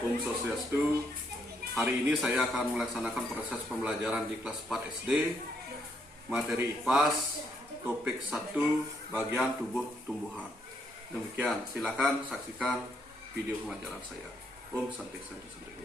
Om Swastiastu. Hari ini saya akan melaksanakan proses pembelajaran di kelas 4 SD, materi IPAS, topik 1, bagian tubuh tumbuhan. Demikian, silakan saksikan video pembelajaran saya. Om Santik Santik Santik.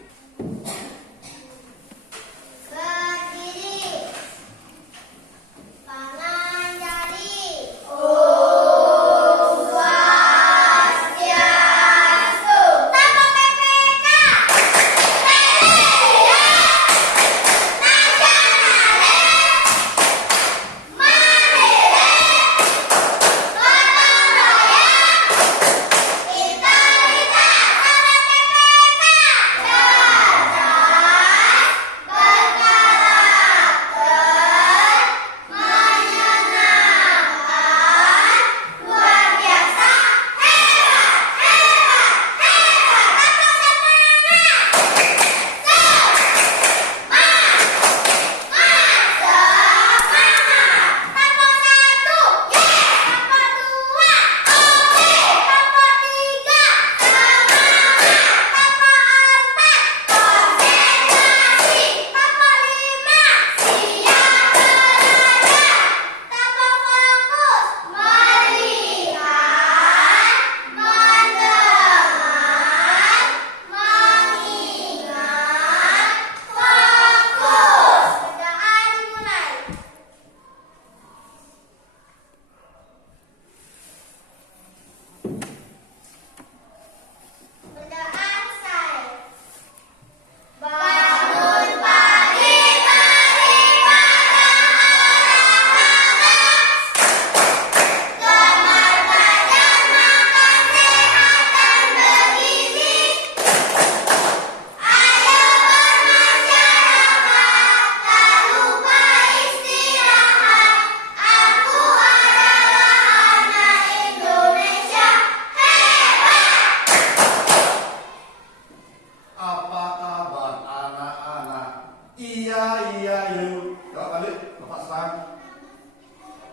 Iya, yuk. Jawab balik, Bapak Sang.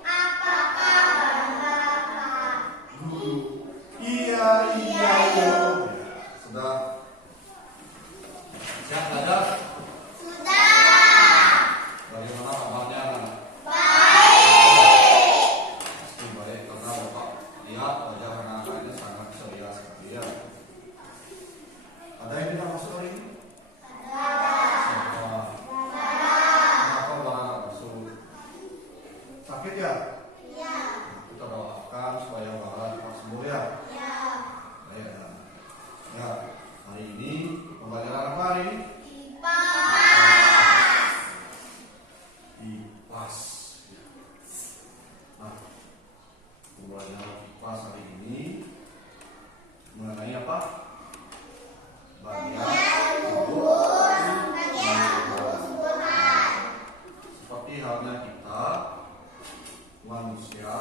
Apakah Bapak Guru. Iya, yuk. Sudah. Siap belajar? Sudah. Bagaimana kabarnya, anak? Baik. Pasti baik karena Bapak lihat wajah anak-anak ini sangat ceria sekali ya. Ada yang tidak masuk hari ini? Sakit ya? Iya. Kita doakan supaya Bapak cepat sembuh ya. Iya. Baik ya. Ya, hari ini pembelajaran apa hari ini? IPAS. IPAS. Nah, pembelajaran IPAS hari ini mengenai apa? Bagian tubuh. Seperti halnya kita manusia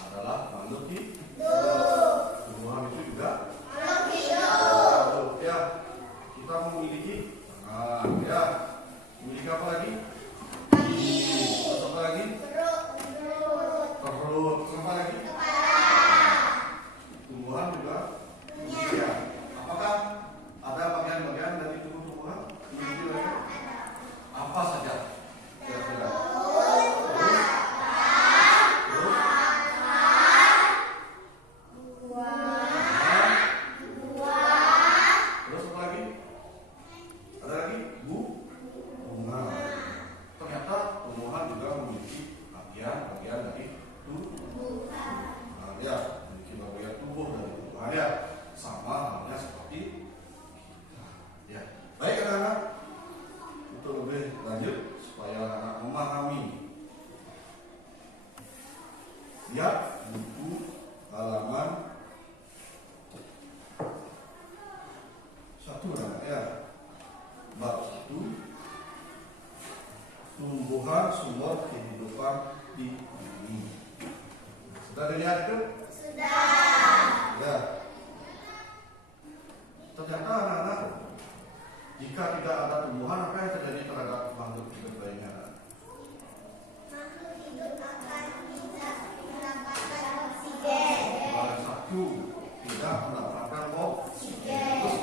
adalah makhluk hidup. Tumbuhan itu juga makhluk hidup. Ya, kita memiliki tangan, ya. Memiliki apa lagi? Terus apa lagi? Perut. Terus apa lagi? Tumbuhan juga memiliki, ya. Apakah ada bagian-bagian dari tubuh tumbuhan memiliki lagi? Apa saja? Kira-kira. Terus apa lagi? Ada lagi? Bunga. Ternyata tumbuhan juga memiliki bagian-bagian dari tubuh. Nah, ya, memiliki bagian tubuh dari tumbuhan ya. Sama halnya seperti kita. Ya. Baik anak-anak. Untuk lebih lanjut supaya anak-anak memahami. Lihat buku halaman 1 ya. Bab 1. Tumbuhan sumber kehidupan di bumi. Sudah dilihat itu? Sudah. Ya. Ternyata anak-anak, jika tidak ada tumbuhan, apa yang terjadi terhadap makhluk hidup lainnya? Makhluk hidup akan tidak mendapatkan oksigen. Satu, tidak mendapatkan oksigen. Oksigen. Terus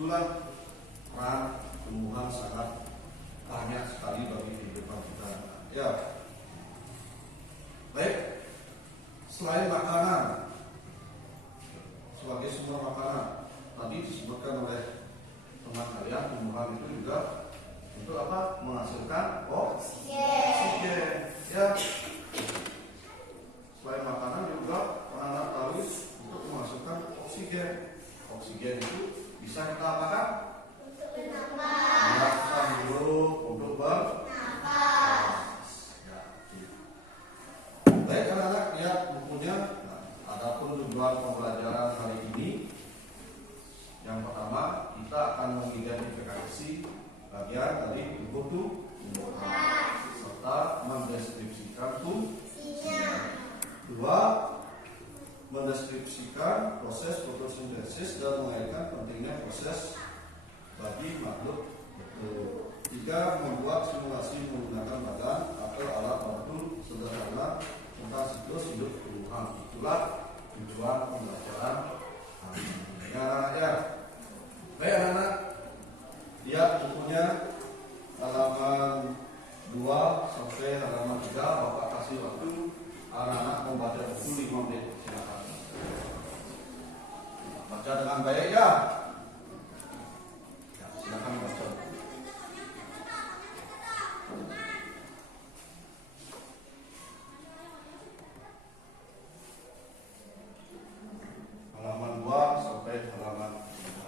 itulah peran tumbuhan sangat banyak sekali bagi kehidupan kita. Ya, baik. Selain makanan, sebagai sumber makanan, tadi disebutkan oleh teman kalian, tumbuhan itu juga untuk apa? Menghasilkan oksigen. Ya. Selain makanan juga anak-anak tahu untuk menghasilkan oksigen. Oksigen itu bisa kita apakan? Untuk bernafas. Kita hidup untuk bernafas. Ya. Baik anak-anak, lihat bukunya. Nah, adapun tujuan pembelajaran hari ini, yang pertama kita akan mengidentifikasi bagian dari tubuh tumbuhan serta mendeskripsikan fungsinya. Dua, mendeskripsikan proses fotosintesis dan mengaitkan pentingnya proses bagi makhluk hidup. Tiga, membuat simulasi menggunakan badan atau alat bantu sederhana tentang siklus hidup tumbuhan. Itulah tujuan pembelajaran hari ini. Ya. Baik anak-anak, lihat bukunya halaman 2 sampai halaman 3. Bapak kasih waktu anak-anak membaca buku 5 menit. Silakan. Baca dengan baik ya. Ya, silakan baca. Halaman 2 sampai halaman 3.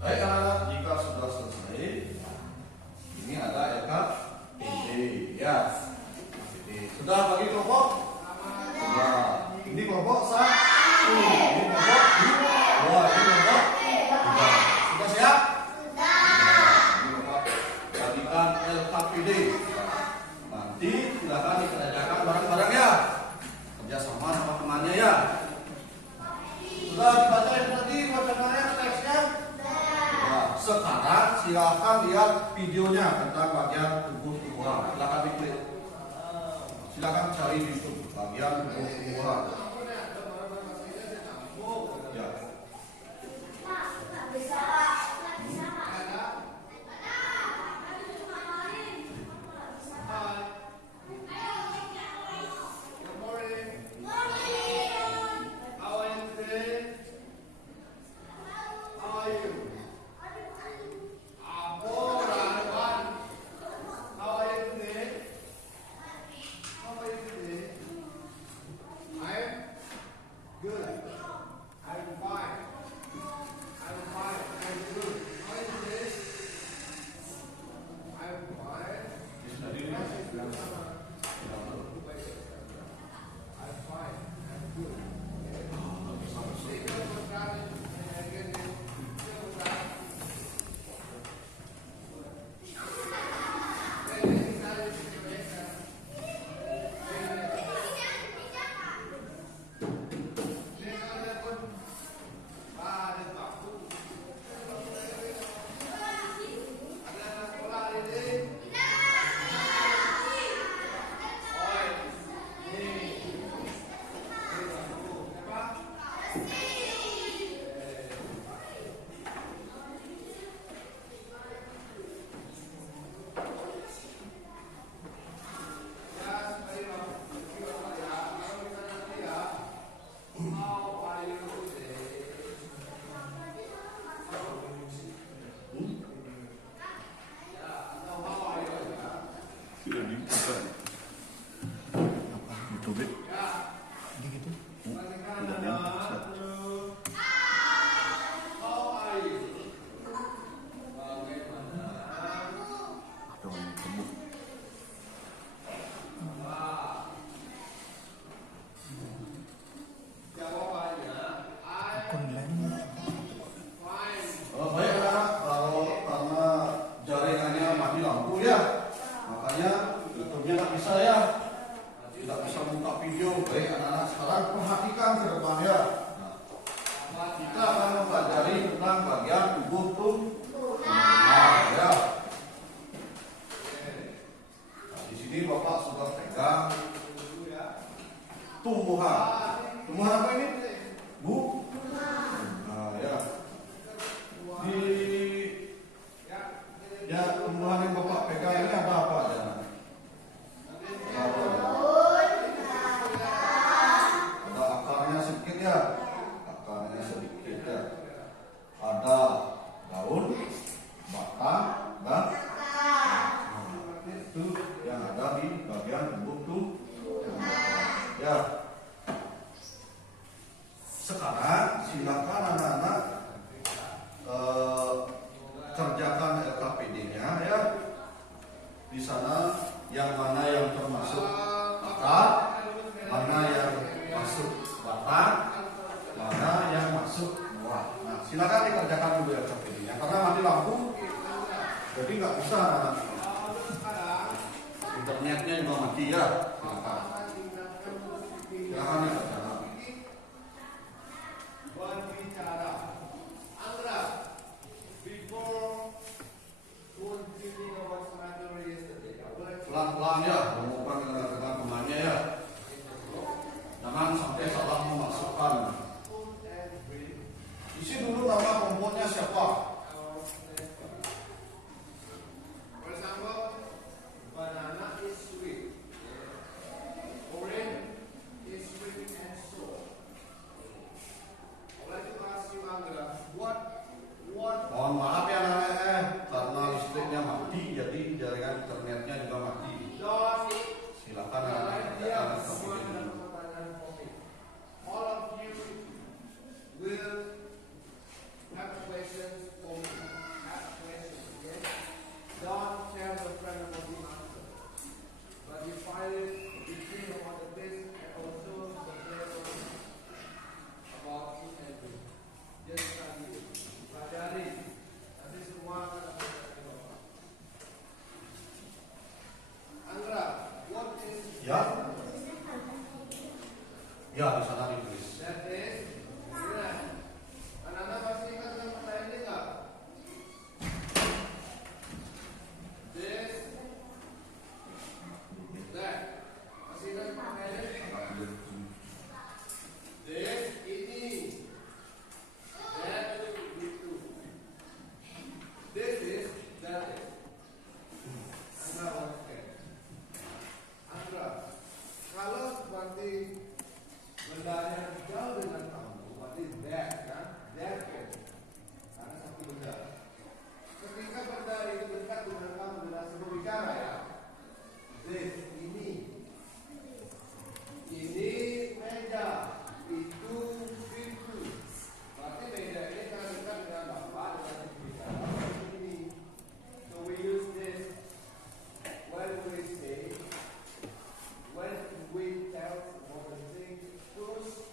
Baik anak-anak, jika sudah selesai, ini ada LKPD ya. Sudah bagi kelompok? Sudah. Ini kelompok 1, ini kelompok 2, ini kelompok 3. Sudah siap? Ini Bapak bagikan LKPD. Nanti silakan dikerjakan bareng-bareng ya. Kerjasama sama temannya ya. Sudah dibaca tadi wacananya teksnya? Sekarang silakan lihat videonya tentang bagian tubuh tumbuhan. Silakan diklik. Silakan cari di YouTube bagian tubuh tumbuhan. Ya. I'm Sudah dibuka. YouTube. Gitu. Tidak diangkat. Ada yang temu. Baik anak, kalau karena jaringannya mati lampu ya, makanya YouTube-nya nggak bisa ya, tidak bisa buka video. Baik anak-anak, sekarang perhatikan ke depan ya. Nah, kita akan mempelajari tentang bagian tubuh tumbuhan ya. Nah, di sini Bapak sudah pegang tumbuhan. Tumbuhan apa ini? Bu? Nah, ya. Ya, tumbuhan yang Bapak pegang ini ada apa aja? Ada akarnya sedikit ya. Akarnya sedikit ya. Ada daun, batang, dan itu yang ada di bagian tubuh tumbuhan. Ya. Sekarang silakan anak-anak kerjakan LKPD-nya ya. Di sana yang mana yang termasuk akar, mana yang masuk batang, mana yang masuk buah. Nah, silakan dikerjakan dulu LKPD-nya karena mati lampu, jadi nggak bisa anak. Internetnya juga mati ya. Silakan. Silakan dikerjakan. Pelan-pelan ya, mengubah dengan temannya ya. Jangan sampai salah memasukkan. Isi dulu nama komponnya siapa. For example, banana is sweet. Orange is sweet and sour. I'd like to ask you, Angela, what Mohon maaf ya anak-anak, karena listriknya mati, jadi jaringan internetnya juga mati. John, Silakan anak-anak kerjakan semua LKPD dalam dulu. pertanyaan topik. All of you will have questions for me. Have questions, okay? Don't tell the friend about the answer. But you find it, you think about the test and also the paper about it and do. Just study it. Pelajari. Nanti semua akan dapat jawaban. Anggra, what is Ya, ya di sana ditulis. that is? Benar. Anak-anak masih ingat dengan pertanyaan ini nggak? This, that. Masih ingat pertanyaan ini? This, ini. That, itu. This is, that is. Anggra, oke. Anggra, kalau seperti benda yang jauh dengan kamu, berarti that kan? That kan? Karena satu benda. Ketika benda itu dekat dengan kamu dengan sebuah bicara ya. This, ini. Ini meja. Itu pintu. Berarti meja ini sangat dekat dengan Bapak dengan sebuah bicara. Ini. So we use this when we say, when we tell what the thing first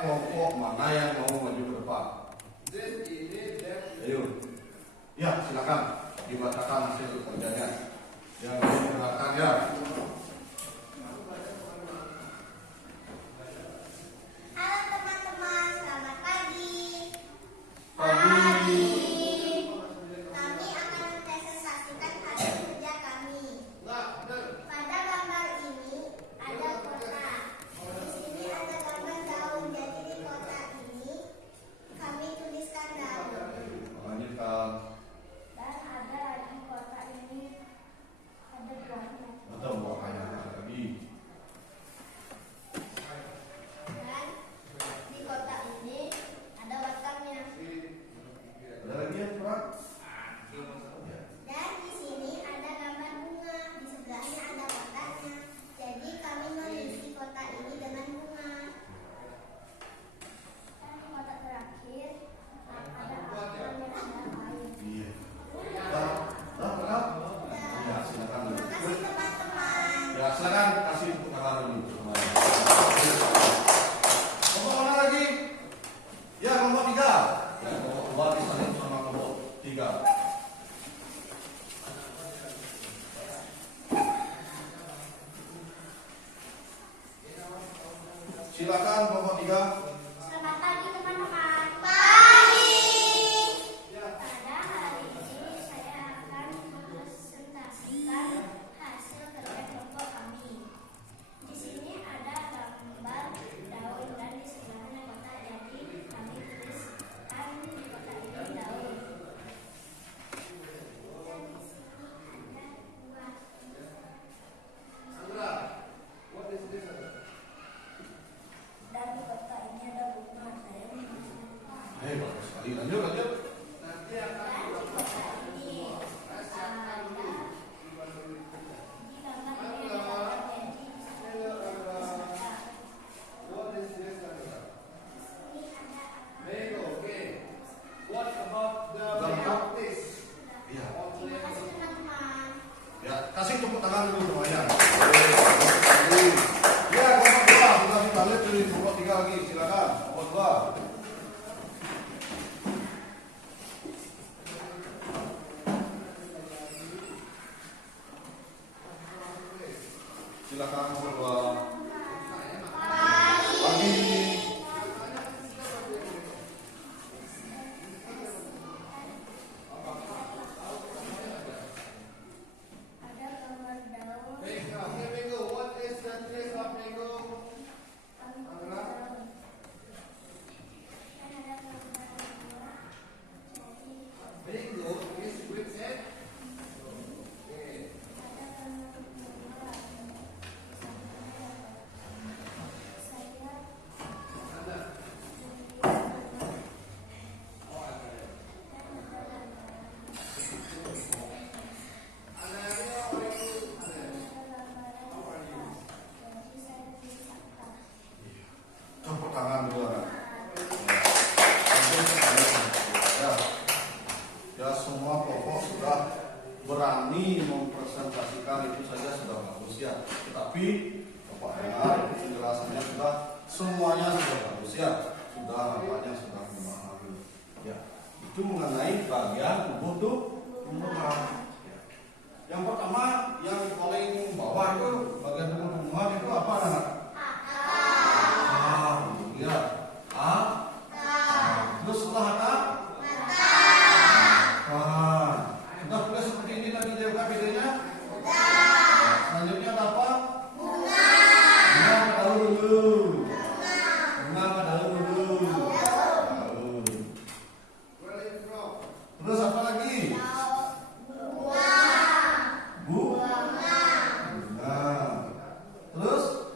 kelompok mana yang mau maju ke depan? Ayo. Ya, silakan dibacakan hasil kerjanya. Yang mendengarkan ya. Halo teman-teman, selamat pagi. Pagi. Kami akan mempresentasikan hasil kerja kami. Pada gambar ini ada kota. Di sini ada gambar daun. Jadi di kota ini kami tuliskan daun. Lanjutkan. Dan ada di kota ini ada buahnya. Atau buahnya lagi. Dan di kota ini ada batangnya. Ada lagi yang kurang? Dan di sini ada gambar bunga, di sebelahnya ada kotaknya. Jadi kami mengisi kotak ini dengan bunga. Dan di kotak terakhir ada apel dan ada air. Iya. Dah, ya, silakan. Terima kasih teman-teman. Ya, silakan kasih tepuk tangan dulu semuanya. Kelompok mana lagi? Ya, kelompok 3. Ya, kelompok 2 disaling sama kelompok 3. Silakan kelompok 3. Selamat pagi teman-teman. Pagi. Pada hari ini saya akan mempresentasikan hasil kerja kelompok kami. Di sini ada gambar daun dan di sebelahnya kotak. Jadi kami tuliskan di kotak ini daun. Dan di sini ada buah. Dan di kotak ini ada bunga. Saya menuliskan bunga. Bagus sekali. Lanjut. Dan di kota ini ada di gambar ini ada gambar jadi di sini ada Iya. terima kasih teman-teman. Ya, kasih tepuk tangan dulu semuanya. Ya, kelompok 2 sudah kita lihat dari kelompok 3 lagi. Silakan, kelompok 2. Silakan kelompok 2. Pagi. Ada gambar daun. Tepuk tangan dulu. Ya. Ya, semua kelompok sudah berani mempresentasikan itu saja sudah bagus ya. Tetapi Bapak dengar penjelasannya sudah semuanya sudah bagus ya. Sudah namanya sudah memahami. Ya. Itu mengenai bagian tubuh tumbuhan. Ya. Yang pertama yang paling bawah itu bagian tubuh tumbuhan itu apa anak? Ya. Terus setelah sudah tulis seperti ini tadi KPD-nya? Selanjutnya ada apa? Bunga apa daun dulu? Bunga apa daun dulu? Daun. Terus apa lagi? Bunga. Terus?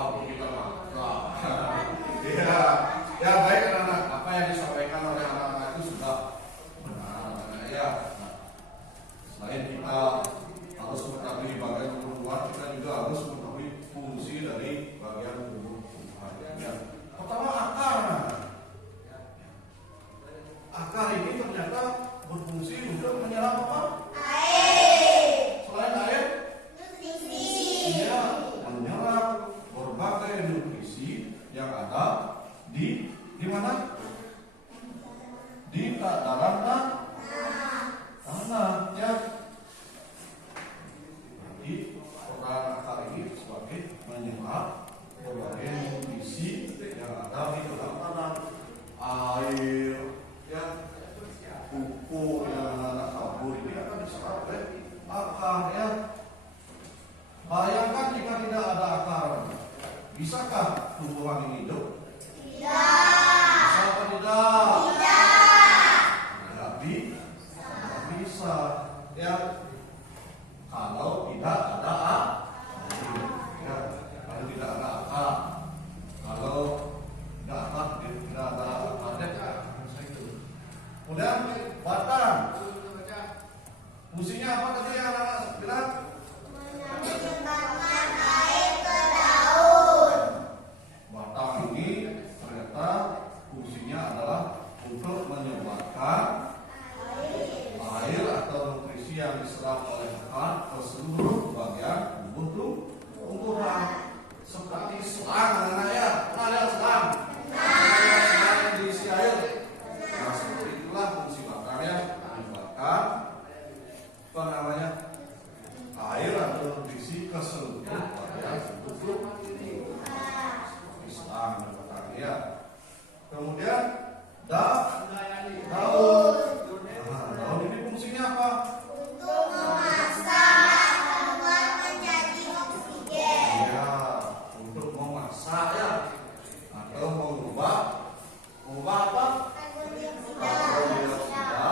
waktu kita makan. Ya, ya baik anak-anak, apa yang disampaikan oleh anak-anak itu sudah benar, anak ya. Nah, selain kita harus mengetahui bagian tubuhan, kita juga harus mengetahui fungsi dari bagian tubuh Tuhan. Ya. Pertama akar. Akar ini ternyata berfungsi untuk menyerap apa? Air. Selain air, nutrisi. Ya, menyerap berbagai nutrisi yang ada di mana? Di dalam tanah. Ya. Jadi peran akar ini sebagai menyerap berbagai nutrisi yang ada di dalam tanah. Air, ya, pupuk yang anak tabur ini akan diserap oleh akar, ya. Bayangkan jika tidak ada akar, bisakah tumbuhan ini hidup? Bisa apa tidak? Tidak bisa. Ya, kalau tidak ada air, ya, kalau tidak ada akar, kalau tidak ada akarnya, kemudian batang, fungsinya apa tadi yang anak bilang? Batang ini ternyata fungsinya adalah untuk menyebarkan air atau nutrisi yang diserap oleh akar ke seluruh bagian tubuh tumbuhan. Seperti selang, anak ya, pernah lihat selang? Selang yang diisi air. Nah, seperti itulah fungsi bakarnya, menyebarkan air atau nutrisi ke seluruh bagian tubuh tumbuhan. Selang dan batang, ya. Kemudian daun. Nah, daun ini fungsinya apa? Untuk memasak tanaman menjadi oksigen. Ya, untuk memasak, ya, atau mengubah apa? Karbon dioksida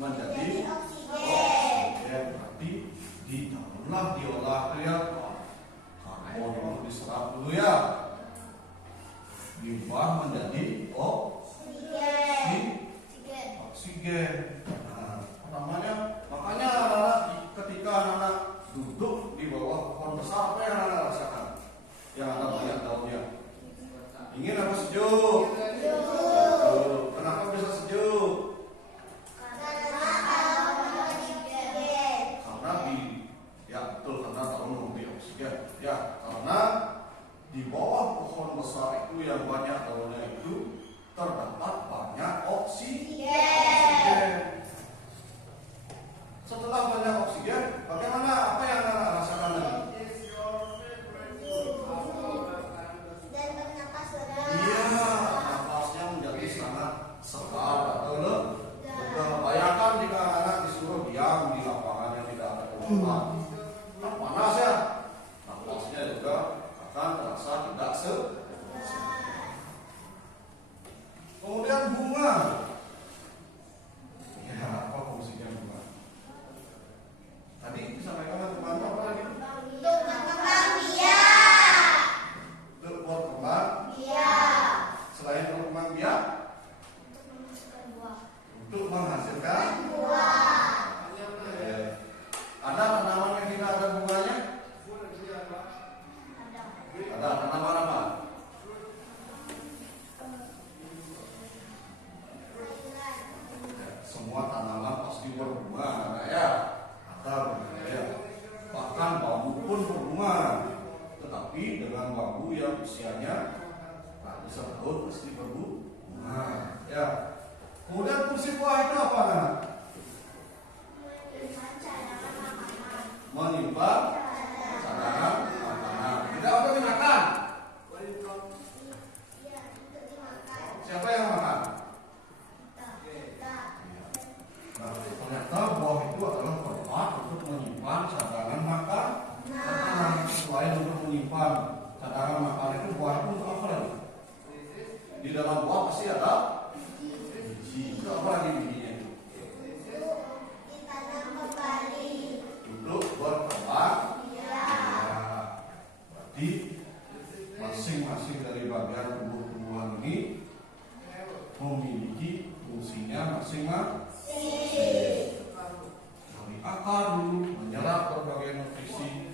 menjadi oksigen. Ya, berarti diolah ya. Karbon itu diserap dulu, ya, diubah menjadi oksigen. Nah, makanya anak-anak ketika anak-anak duduk di bawah pohon besar, apa yang anak rasakan? Yang ada banyak daunnya. Dingin apa sejuk? Kenapa bisa sejuk? Karena daun memberi oksigen. Ya, karena di bawah pohon besar itu yang banyak daunnya itu terdapat banyak oksigen. Setelah banyak oksigen, bagaimana? Apa yang anak rasakan lagi? Iya, napasnya menjadi sangat segar atau lega. Bayangkan jika anak disuruh diam di lapangan yang tidak ada keluar, panas ya, napasnya juga akan terasa tidak segar. Kemudian bunga. Ya, apa fungsinya bunga? Tadi disampaikan teman-teman apa lagi? Untuk berkembang biak. Untuk berkembang. Selain berkembang biak, untuk menghasilkan buah. Ada tanaman yang tidak ada bunganya? Ada tanaman apa? Semua tanaman pasti berbunga, ya. Ada bunganya, ya. Bahkan bambu pun berbunga. Tetapi dengan bambu yang usianya tak bisa tahun pasti berbunga, ya. Kemudian fungsi buah itu apa, kan? Menyimpan cadangan makanan. Tidak apa dimakan? Siapa yang makan? Nah, ternyata buah itu adalah tempat untuk menyimpan cadangan makan. Selain untuk menyimpan cadangan makan itu, buah itu untuk apa lagi? Di dalam buah pasti ada biji. Itu apa lagi bijinya? Untuk berkembang masing-masing dari bagian tumbuh-tumbuhan ini memiliki fungsinya masing-masing. Dari akar dulu menyerap berbagai nutrisi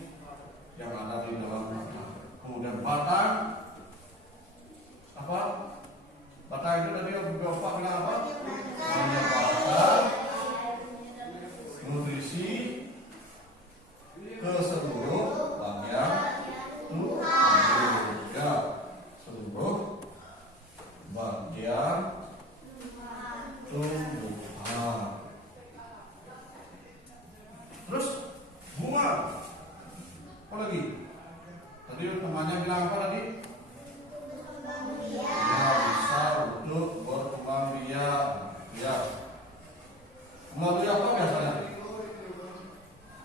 yang ada di dalam tanah. Kemudian batang, apa? Batang itu tadi Bapak bilang apa? Menyerapkan nutrisi ke seluruh bagian tubuh, ya, seluruh bagian tumbuhan. Terus bunga, apa lagi? Tadi temannya bilang apa tadi? Ya, bisa untuk berkembang biak. Ya, kembang biak apa biasanya?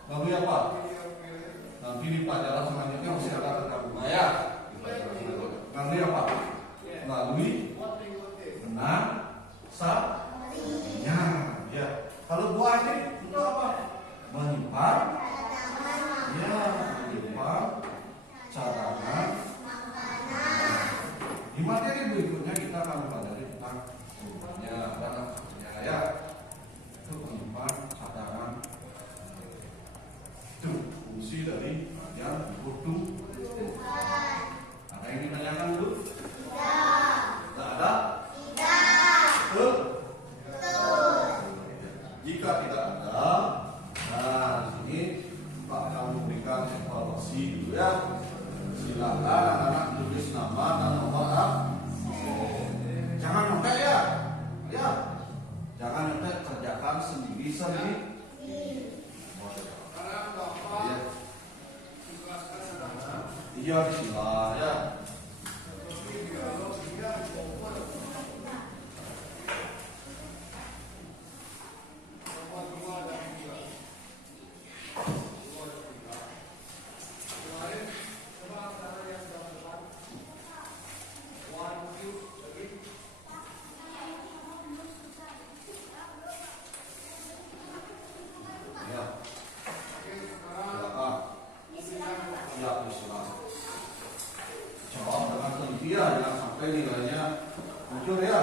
Kembang biak apa? Nanti di pelajaran selanjutnya masih ada tentang bunga ya. Melalui apa? Melalui benang sarinya. Ya. Kalau buah ini untuk apa? Menyimpan. Ya, menyimpan cadangan. Di materi berikutnya kita akan mempelajari tentang bunganya dan akarnya ya. Itu menyimpan cadangan. Itu fungsi dari bagian tubuh tumbuhan. Ada yang ditanyakan dulu? Tidak ada? Betul? Jika tidak ada, nah di sini Pak akan memberikan evaluasi dulu ya. Silakan anak-anak tulis nama dan nomor jangan nyontek ya. Ya. Jangan nyontek, kerjakan sendiri-sendiri. Iya, bismillah ya. Ya. Silakan. Ya, bismillah. Jawab dengan teliti ya, jangan sampai nilainya muncul ya.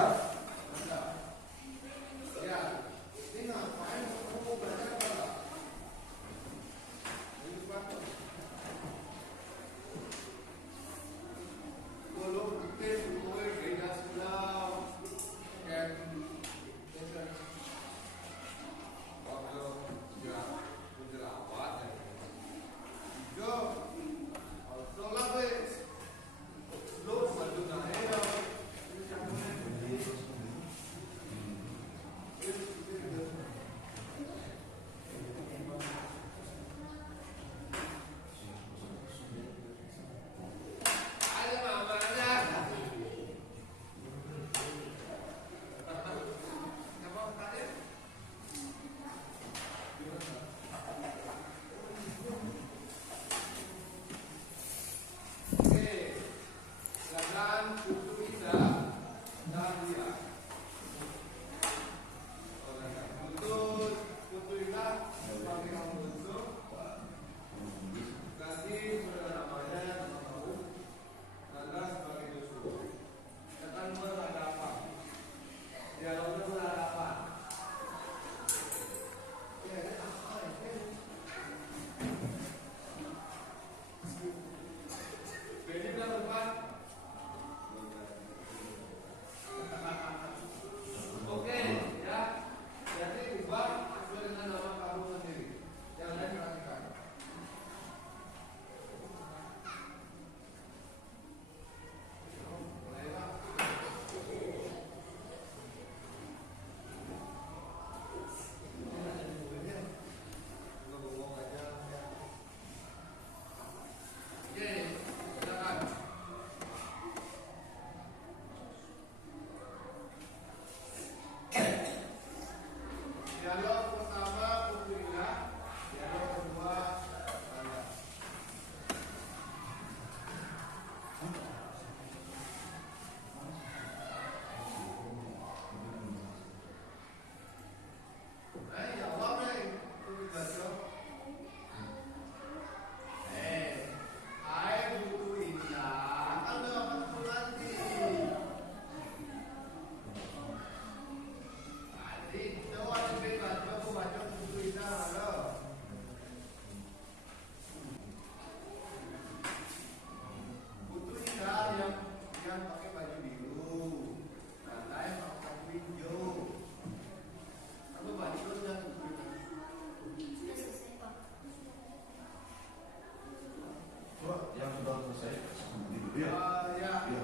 Iya. Ya. Iya.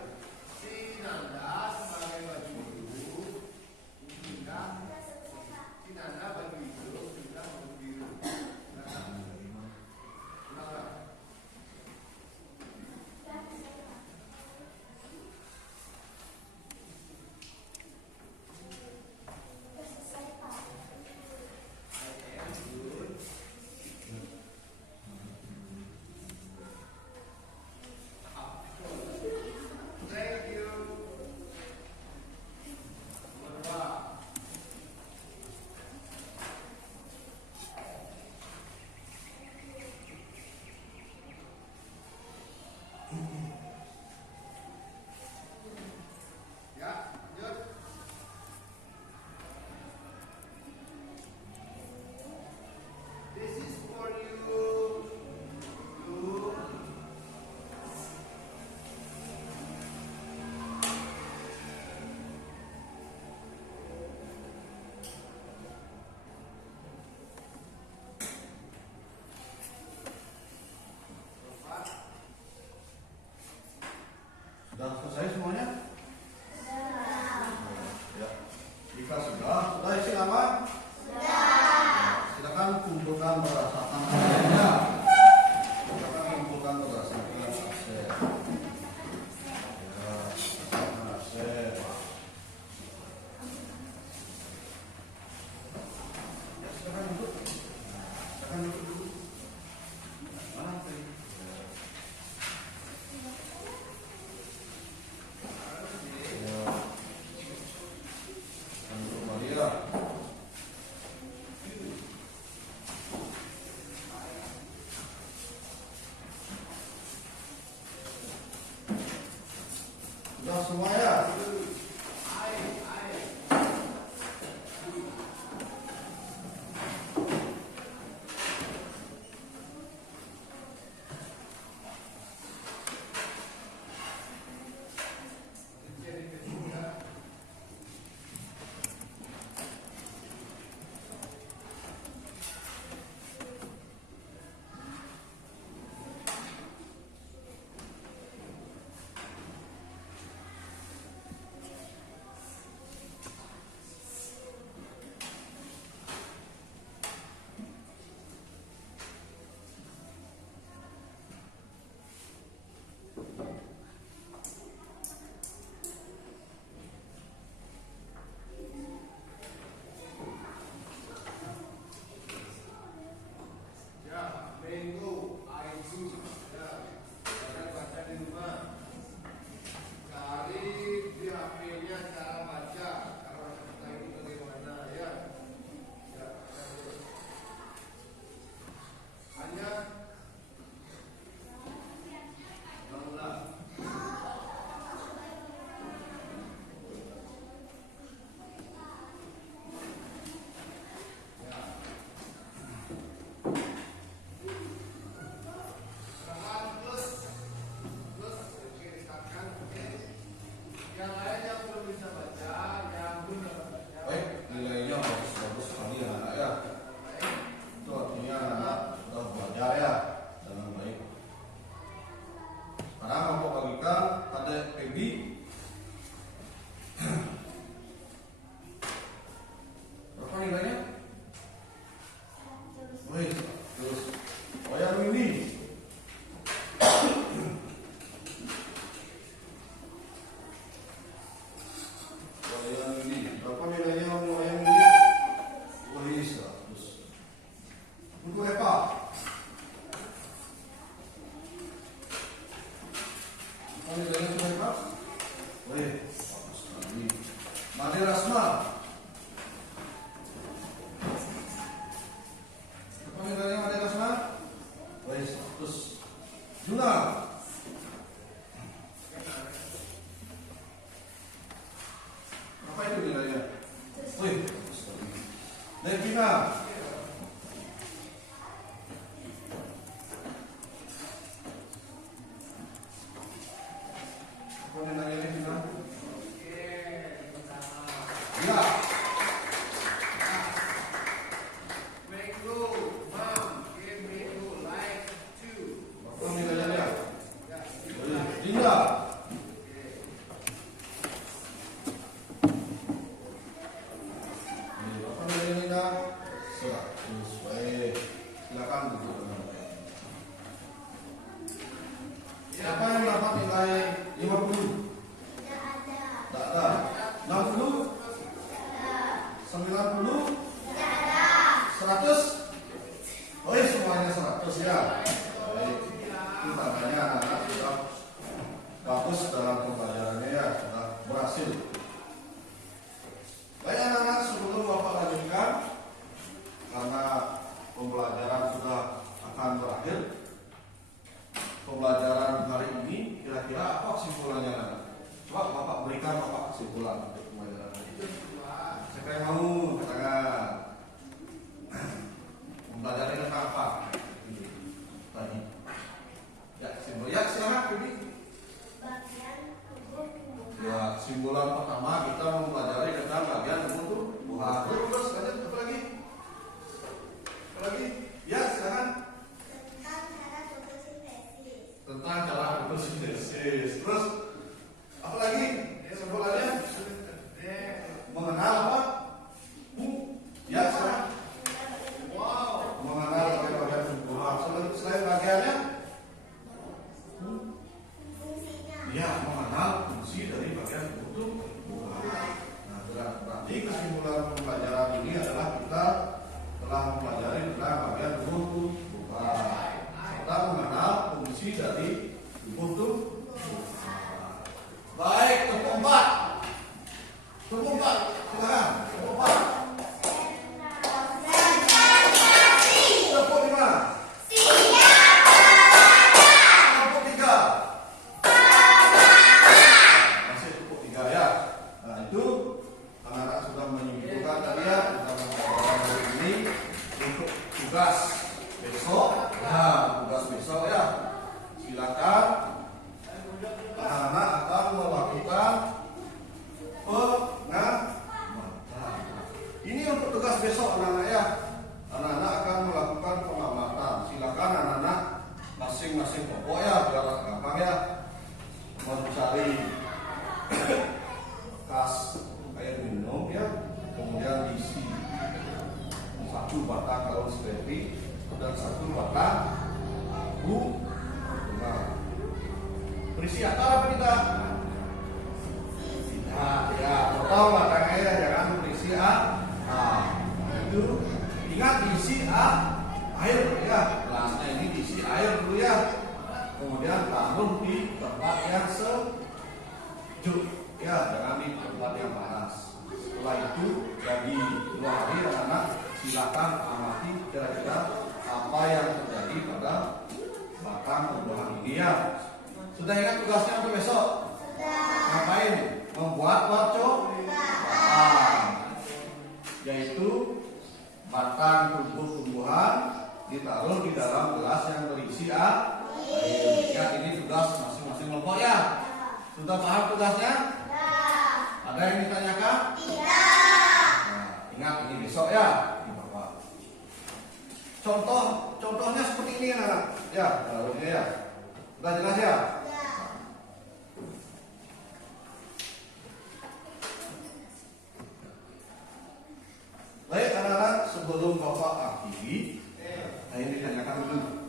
Si Nanda sebagai baju biru, Dinda. Si Nanda baju hijau, Dinda baju biru. Kenapa? Thank you. Berdua. Ya, lanjut. This is for you. You. Sudah selesai semuanya? Ya. Jika sudah isi nama? Silakan kumpulkan berdasarkan absennya. Silakan kumpulkan berdasarkan absen. Ya, berdasarkan absen. Ya, silakan duduk. Silakan duduk dulu. Mana tadi? Sudah semua ya? Ya, minggu, IQ. Ya, jangan baca di rumah. Cari di HP-nya cara baca. Cara baca itu bagaimana ya? Ya, hanya bangunlah. Oke, silakan. Oke. Yang lain yang belum bisa baca, yang belum dapat baca. Baik, nilainya bagus sekali ya anak ya. Itu artinya anak sudah belajar ya dengan baik. Sekarang aku bagikan adik Peggy. Berapa nilainya? Wih, terus. Oh ya ini. Wayang ini. Berapa nilainya wayang ini? Wih, 100. Untuk Eva. Berapa nilainya untuk Eva? Wih, bagus sekali. Made Rasma. Berapa nilainya Made Rasma? Wih, 100. Juna. Apa itu nilainya? Wih, bagus sekali. Devina. Apa nilainya Devina? Ya. Minggu, Mom, give Minggu like 2. Apa nilainya? Ya, Dinda. bagus dalam pembelajarannya ya, sudah berhasil. Baik anak-anak, sebelum Bapak lanjutkan, karena pembelajaran sudah akan berakhir, pembelajaran hari ini kira-kira apa kesimpulannya anak? Coba Bapak berikan Bapak kesimpulan untuk pembelajaran hari ini. Siapa yang mau katakan? Mempelajari tentang apa tadi? Ya, simbol. Ya, silakan Bibi. Bagian tubuh tumbuhan. Ya, kesimpulan pertama kita mempelajari tentang bagian tubuh tumbuhan. Terus lanjut apa lagi? Apa lagi? Ya, silakan. Tentang cara fotosintesis. Terus apa lagi? Kesimpulannya mengenal apa? Ya, silakan. Wow, mengenal bagian tumbuhan. Selain bagiannya, ya, mengenal fungsi dari bagian tubuh tumbuhan. Nah, berarti kesimpulan pembelajaran ini adalah kita telah mempelajari tentang bagian tubuh tumbuhan serta mengenal fungsi dari tubuh tumbuhan. Baik, tepuk 4. Tepuk 4. Silakan. Tepuk 4. Tepuk 5. Tepuk 3. Masih tepuk 3 ya. Nah, itu anak-anak sudah menyimpulkan tadi ya tentang pembelajaran hari ini untuk tugas besok. Nah, tugas besok ya. Silakan anak-anak akan melakukan pengamatan. Ini untuk tugas besok anak-anak ya. Anak-anak akan melakukan pengamatan. Silakan anak-anak masing-masing kelompok ya, biar gampang ya. Mencari bekas air minum ya, kemudian diisi 1 batang daun seledri dan 1 batang bunga. Berisi akar apa tidak? Tidak, ya. Potong batangnya ya, jangan berisi itu. Ingat diisi air ya. Gelasnya ini diisi air dulu ya. Kemudian taruh di tempat yang sejuk ya, jangan di tempat yang panas. Setelah itu dari luar hari anak-anak silakan amati kira-kira apa yang terjadi pada batang tumbuhan ini ya. Sudah ingat tugasnya untuk besok? Ngapain? Membuat percobaan, yaitu batang tumbuhan ditaruh di dalam gelas yang berisi air. Ingat ini tugas masing-masing kelompok ya. Sudah paham tugasnya? Ada yang ditanyakan? Nah, ingat ini besok ya. Ini Bapak. Contohnya seperti ini anak. Ya, taruhnya ya. Sudah jelas ya? Baik anak-anak, sebelum Bapak akhiri, yang ditanyakan dulu.